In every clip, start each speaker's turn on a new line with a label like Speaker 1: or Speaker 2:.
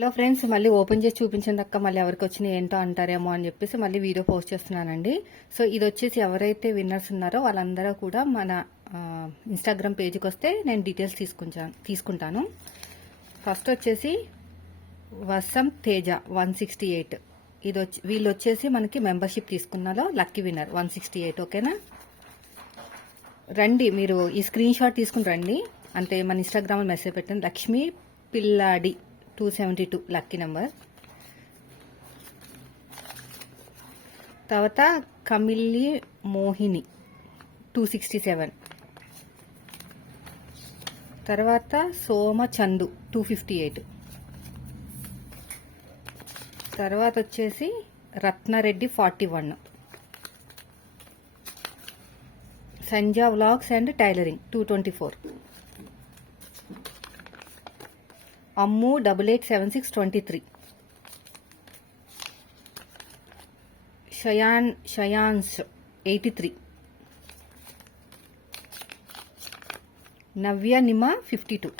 Speaker 1: Hello friends మళ్ళీ open చేసి చూపించిన అక్క మళ్ళీ ఎవరికి వచ్చినాయి ఏంటో అంటారేమో అని చెప్పేసి మళ్ళీ వీడియో పోస్ట్ చేస్తున్నానండి. సో ఇది వచ్చేసి ఎవరైతే విన్నర్స్ ఉన్నారో వాళ్ళందరూ కూడా మన ఇన్స్టాగ్రామ్ పేజ్కి వస్తే నేను డీటెయిల్స్ తీసుకుంటాను తీసుకుంటాను. ఫస్ట్ వచ్చేసి Vasam Teja one sixty eight. ఇది వచ్చి వీళ్ళు వచ్చేసి మనకి membership తీసుకున్నాలో lucky winner one sixty eight ఓకేనా? రండి మీరు ఈ స్క్రీన్ షాట్ తీసుకుని రండి. అంటే మన ఇన్స్టాగ్రామ్లో మెసేజ్ పెట్టండి లక్ష్మీ పిల్లాడి. Two seventy two lucky number. తర్వాత Kamilli Mohini two sixty seven. తర్వాత Soma Chandu two fifty eight. తర్వాత వచ్చేసి Ratnareddy forty one. Sanja vlogs and tailoring two twenty four. Ammu double eight seven six twenty three. Shayan Shayan's eighty three. Navya Nima fifty two.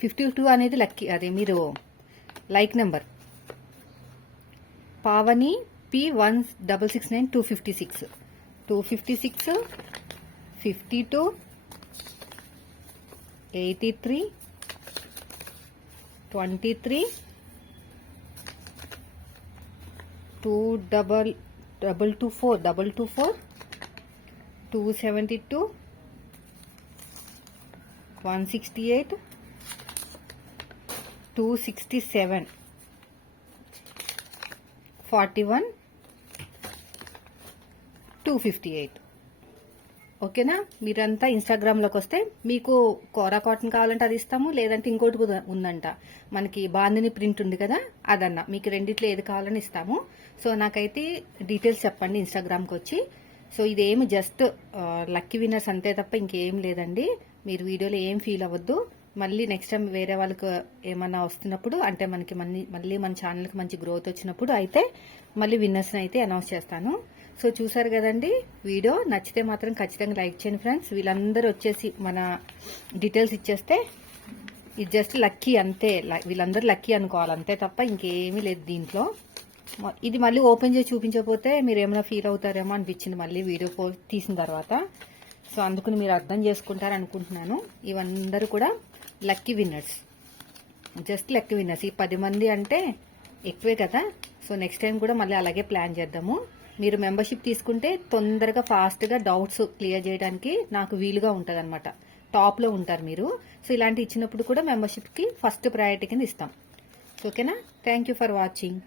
Speaker 1: Fifty two అనేది lucky అదే మీరు like number. Pavani P one double six nine two fifty six. Two fifty six fifty two eighty three 23 2 double double to 4 double to 4 272 168 267 41 258 ఓకేనా? మీరంతా ఇన్స్టాగ్రామ్లోకి వస్తే మీకు కోరా cotton కావాలంటే అది ఇస్తాము లేదంటే ఇంకోటి కూడా ఉందంట. మనకి బాందిని ప్రింట్ ఉంది కదా అదన్న. మీకు రెండిట్లో ఏది కావాలని ఇస్తాము. సో నాకైతే డీటెయిల్స్ చెప్పండి ఇన్స్టాగ్రామ్కి వచ్చి. సో ఇదేమి జస్ట్ లక్కీ విన్నర్స్ అంతే తప్ప ఇంకేం లేదండి. మీరు వీడియోలో ఏం ఫీల్ అవ్వద్దు. మళ్ళీ నెక్స్ట్ టైం వేరే వాళ్ళకి ఏమన్నా వస్తున్నప్పుడు అంటే మనకి మళ్ళీ మళ్ళీ మన ఛానల్కి మంచి గ్రోత్ వచ్చినప్పుడు అయితే మళ్ళీ విన్నర్స్ని అయితే అనౌన్స్ చేస్తాను. సో చూసారు కదండి వీడియో నచ్చితే మాత్రం ఖచ్చితంగా లైక్ చేయండి ఫ్రెండ్స్. వీళ్ళందరూ వచ్చేసి మన డీటెయిల్స్ ఇచ్చేస్తే ఇది జస్ట్ లక్కీ అంతే వీళ్ళందరూ లక్కీ అనుకోవాలి అంతే తప్ప ఇంకేమీ లేదు దీంట్లో. మ- ఇది మళ్ళీ ఓపెన్ చేసి చూపించకపోతే మీరు ఏమైనా ఫీల్ అవుతారేమో అనిపించింది మళ్ళీ వీడియో తీసిన తర్వాత. సో అందుకని మీరు అర్థం చేసుకుంటారు అనుకుంటున్నాను ఇవందరూ కూడా lucky winners. Just lucky winners. ఈ పది మంది అంటే ఎక్కువే కదా. సో నెక్స్ట్ టైం కూడా మళ్ళీ అలాగే ప్లాన్ చేద్దాము. మీరు మెంబర్షిప్ తీసుకుంటే తొందరగా ఫాస్ట్గా డౌట్స్ క్లియర్ చేయడానికి నాకు వీలుగా ఉంటుంది అనమాట టాప్లో ఉంటారు మీరు. సో ఇలాంటి ఇచ్చినప్పుడు కూడా మెంబర్షిప్కి ఫస్ట్ ప్రయారిటీ కింద ఇస్తాం. ఓకేనా? Thank you for watching.